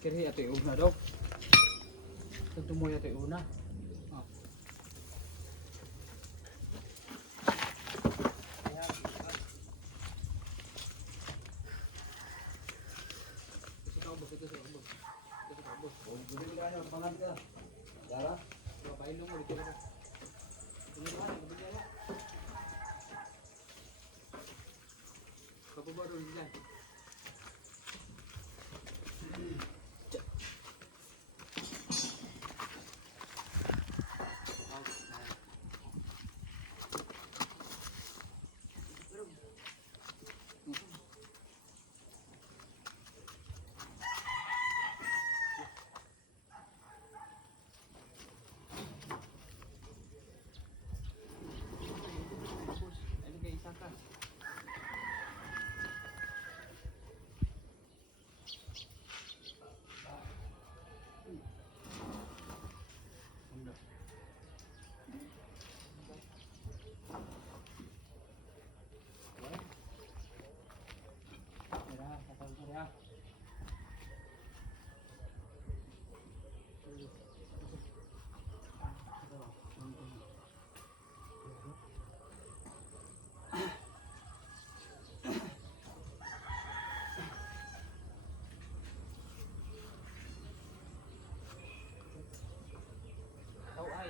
Kiri ato yung una daw. Ito mo ato yung una. Oh.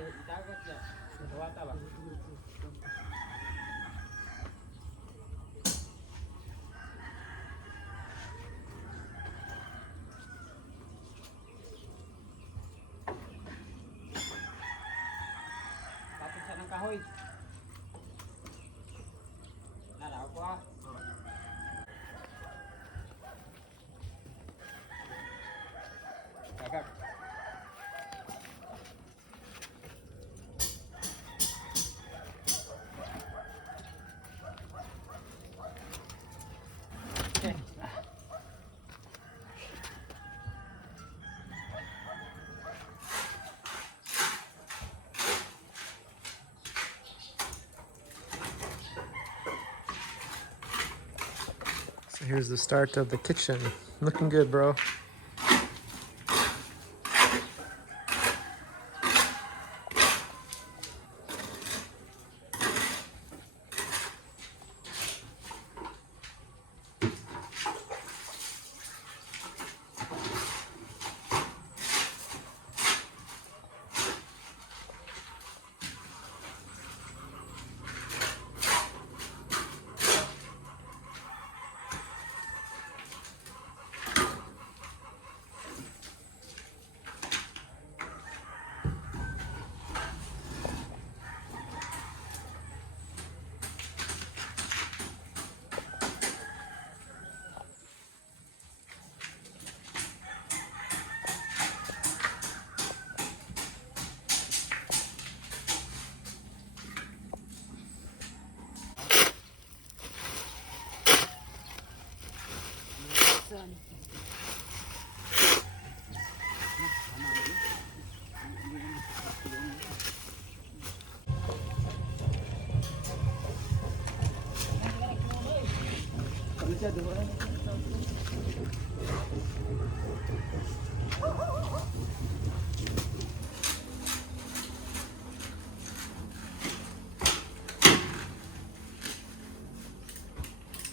Itagat niya. Wata ba? Tapos siya ng kahoy. Nalaw ko ah. Gagag. So here's the start of the kitchen. Looking good, bro.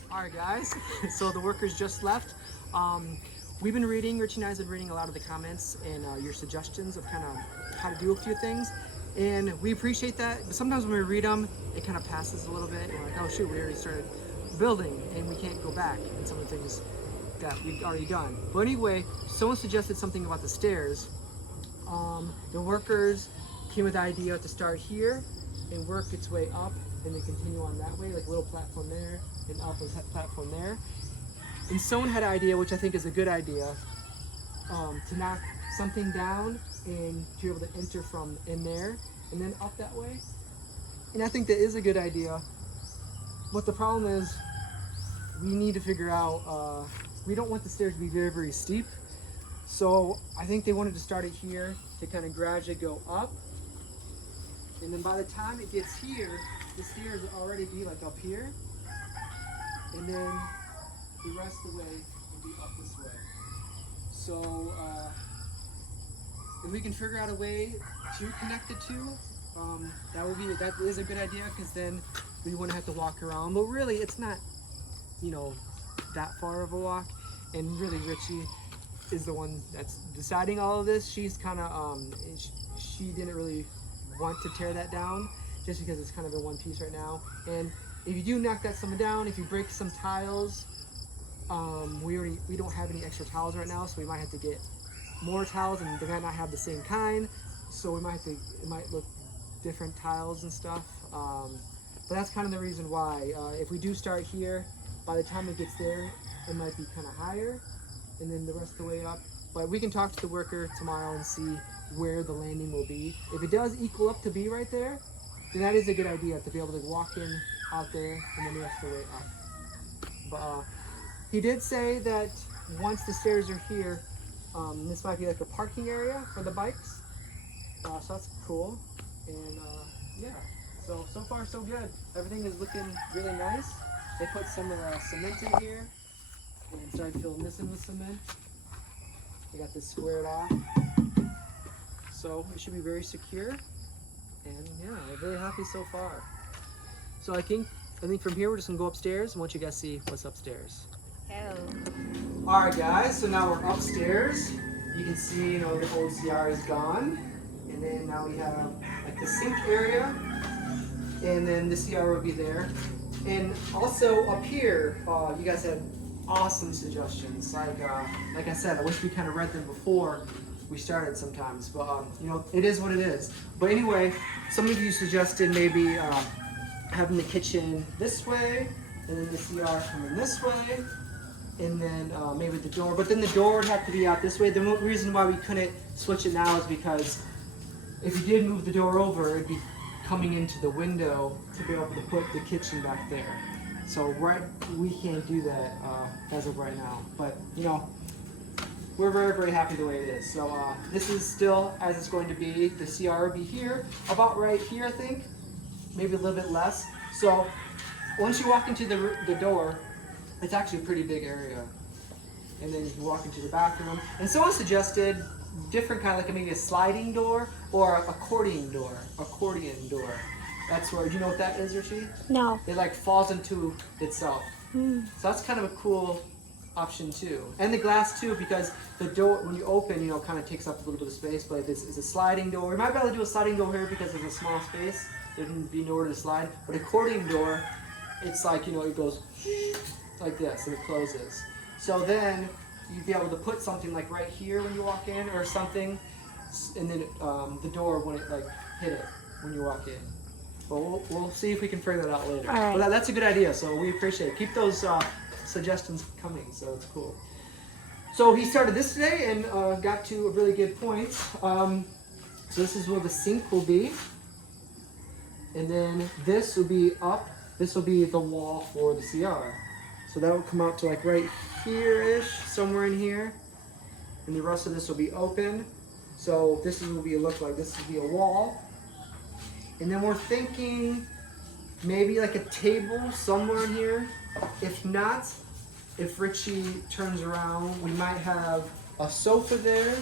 Alright guys, so the workers just left. We've been reading, Richie and I have been reading a lot of the comments and your suggestions of kind of how to do a few things. And we appreciate that, but sometimes when we read them, it kind of passes a little bit. And we're like, oh shoot, we already started building and we can't go back in some of the things that we've already done. But anyway, someone suggested something about the stairs. The workers came with the idea to start here and work its way up and then continue on that way, like a little platform there and up a platform there. And someone had an idea, which I think is a good idea, to knock something down and to be able to enter from in there and then up that way. And I think that is a good idea. But the problem is we need to figure out, we don't want the stairs to be very, very steep. So I think they wanted to start it here to kind of gradually go up. And then by the time it gets here, the stairs will already be like up here. And then the rest of the way will be up this way. So if we can figure out a way to connect the two, that is a good idea, because then we wouldn't have to walk around. But really, it's not, you know, that far of a walk. And really, Richie is the one that's deciding all of this. She's kind of she didn't really want to tear that down, just because it's kind of in one piece right now. And if you do knock that some down, if you break some tiles, we don't have any extra tiles right now, so we might have to get more tiles, and they might not have the same kind, so we might have to, it might look different tiles and stuff. But that's kind of the reason why. If we do start here, by the time it gets there, it might be kind of higher, and then the rest of the way up. But we can talk to the worker tomorrow and see where the landing will be. If it does equal up to be right there, then that is a good idea, to be able to walk in out there and then the rest of the way up. But he did say that once the stairs are here, this might be like a parking area for the bikes. So that's cool. And yeah, so far so good. Everything is looking really nice. They put some cement in here and started filling this in with cement. They got this squared off. So it should be very secure. And yeah, we're very happy so far. So I think from here we're just gonna go upstairs and want you guys to see what's upstairs. Hell. All right, guys. So now we're upstairs. You can see, you know, the old CR is gone, and then now we have like the sink area, and then the CR will be there. And also up here, you guys had awesome suggestions. Like I said, I wish we kind of read them before we started sometimes, but you know, it is what it is. But anyway, some of you suggested maybe having the kitchen this way, and then the CR coming this way, and then maybe the door. But then the door would have to be out this way. The reason why we couldn't switch it now is because if you did move the door over, it'd be coming into the window to be able to put the kitchen back there. So we can't do that as of right now. But you know, we're very, very happy the way it is. So this is still as it's going to be. The CR will be here, about right here, I think. Maybe a little bit less. So once you walk into the door, it's actually a pretty big area. And then you can walk into the bathroom. And someone suggested different kind of, like maybe a sliding door or accordion door. That's where, do you know what that is, Richie? No. It like falls into itself. So that's kind of a cool option too. And the glass too, because the door, when you open, you know, kind of takes up a little bit of space. But if it's a sliding door, we might be able to do a sliding door here because there's a small space. There'd be nowhere to slide. But accordion door, it's like, you know, it goes like this and it closes. So then you'd be able to put something like right here when you walk in or something, and then the door when it like hit it when you walk in. But we'll see if we can figure that out later. All right. But that's a good idea, so we appreciate it. Keep those suggestions coming, so it's cool. So he started this today and got to a really good point. So this is where the sink will be. And then this will be up. This will be the wall for the CR. So that will come out to like right here-ish, somewhere in here. And the rest of this will be open. So this is what it look like. This will be a wall. And then we're thinking maybe like a table somewhere in here. If not, if Richie turns around, we might have a sofa there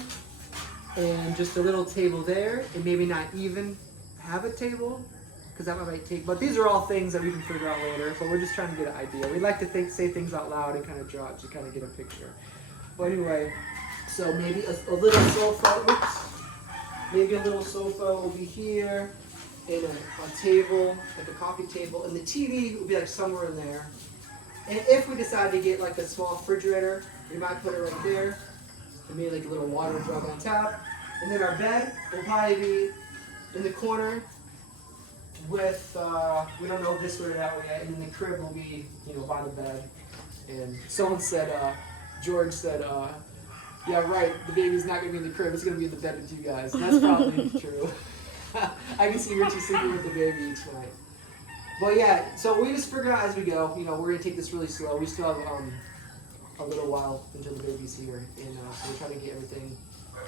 and just a little table there, and maybe not even have a table, because that might take, but these are all things that we can figure out later, but we're just trying to get an idea. We like to say things out loud and kind of draw it to kind of get a picture. But anyway, so maybe a little sofa, maybe a little sofa will be here, and a table, like a coffee table, and the TV will be like somewhere in there. And if we decide to get like a small refrigerator, we might put it right there, and maybe like a little water jug on top. And then our bed will probably be in the corner with, we don't know this way or that way yet, and then the crib will be, you know, by the bed. And someone said, George said, yeah, right, the baby's not going to be in the crib, it's going to be in the bed with you guys. And that's probably true. I can see Richie sleeping with the baby each night. But yeah, so we just figure out as we go, we're going to take this really slow. We still have a little while until the baby's here. And so we're trying to get everything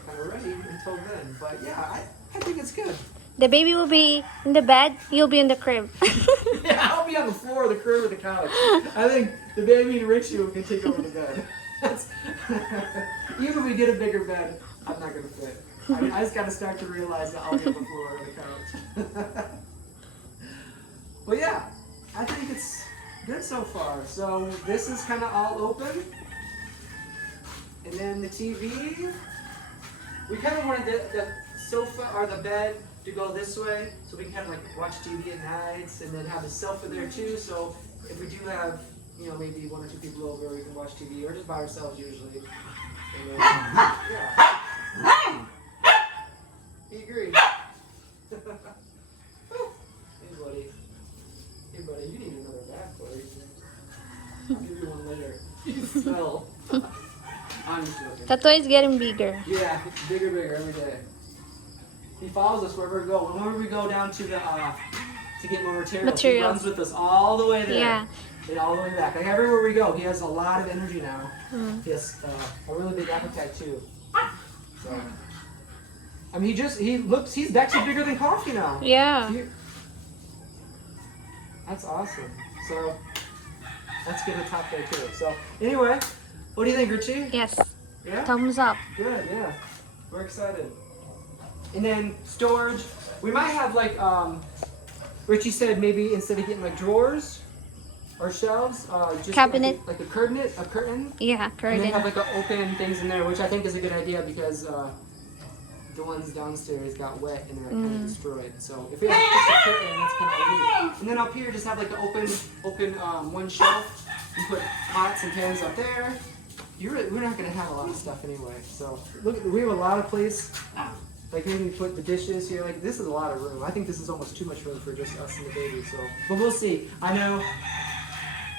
kind of ready until then. But yeah, I think it's good. The baby will be in the bed, you'll be in the crib. Yeah, I'll be on the floor of the crib or the couch. I think the baby and Richie can take over the bed. Even if we get a bigger bed, I'm not going to fit. I just got to start to realize that I'll be on the floor or the couch. Well, yeah, I think it's good so far. So this is kind of all open. And then the TV. We kind of wanted the sofa or the bed to go this way, so we can kind of like watch TV at nights, and then have a sofa there too. So if we do have, maybe 1 or 2 people over, we can watch TV, or just by ourselves usually. And then, yeah. He agreed. Hey buddy, you need another bath, buddy. I'll give you one later. You smell. I'm just joking. The toy is getting bigger. Yeah, bigger every day. He follows us wherever we go. Whenever we go down to the to get more materials, he runs with us all the way there. Yeah. And all the way back. Like everywhere we go, he has a lot of energy now. He has a really big appetite too. So, I mean, he's actually bigger than Coffee now. Yeah. That's awesome. So, let's get a top there too. So, anyway, what do you think, Richie? Yes. Yeah? Thumbs up. Good, yeah. We're excited. And then storage. We might have like, Richie said maybe instead of getting like drawers or shelves, just Cabinet. like a curtain. Yeah, And then have curtain. like open things in there, which I think is a good idea because the ones downstairs got wet and they're kind of destroyed. So if we have just a curtain, that's kind of neat. And then up here, just have like an open one shelf. You put pots and pans up there. We're not gonna have a lot of stuff anyway. So look, we have a lot of place. Like maybe put the dishes here. Like this is a lot of room. I think this is almost too much room for just us and the baby. So, but we'll see. I know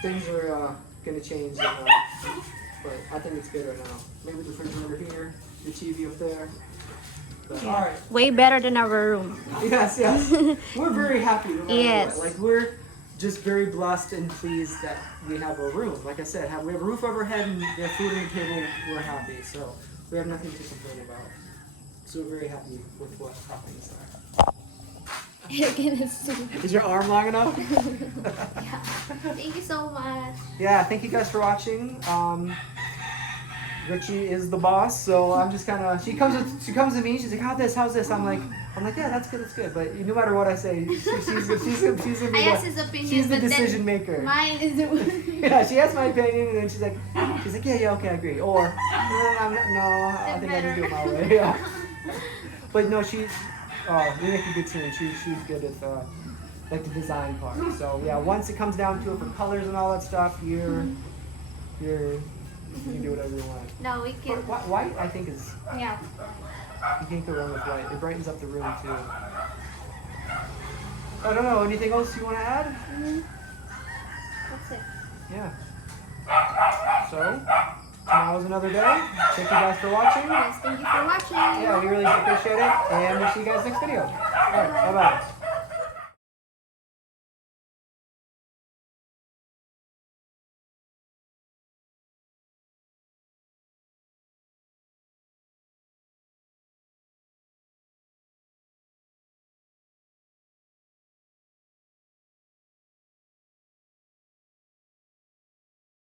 things are gonna change, but I think it's good right now. Maybe the refrigerator here, the TV up there. But, all right. Way better than our room. Yes. We're very happy. No matter Yes. what. Like we're just very blessed and pleased that we have a room. Like I said, we have a roof over our head and we have food on the table. We're happy. So we have nothing to complain about. So we're very happy with what our things are. You're gonna soup. Is your arm long enough? Thank you so much. Yeah, thank you guys for watching. Richie is the boss, so I'm just kind of. She comes to me. She's like, "How's this?" I'm like, yeah, that's good. But no matter what I say, she's gonna be I asked his opinion. she's the but then decision maker. Mine is the Yeah, she has my opinion, and then she's like, yeah, okay, I agree. Or no, I think I just do it my way. Yeah. But no, we make a good team. She's good at like the design part. So yeah, once it comes down to it for colors and all that stuff, you can do whatever you want. No, we can. White, I think is. Yeah. You can't go wrong with white. It brightens up the room too. I don't know. Anything else you want to add? That's it. Yeah. So tomorrow's another day. Thank you guys for watching. Yes, thank you for watching. Yeah, we really appreciate it, and we'll see you guys next video. All right, bye bye.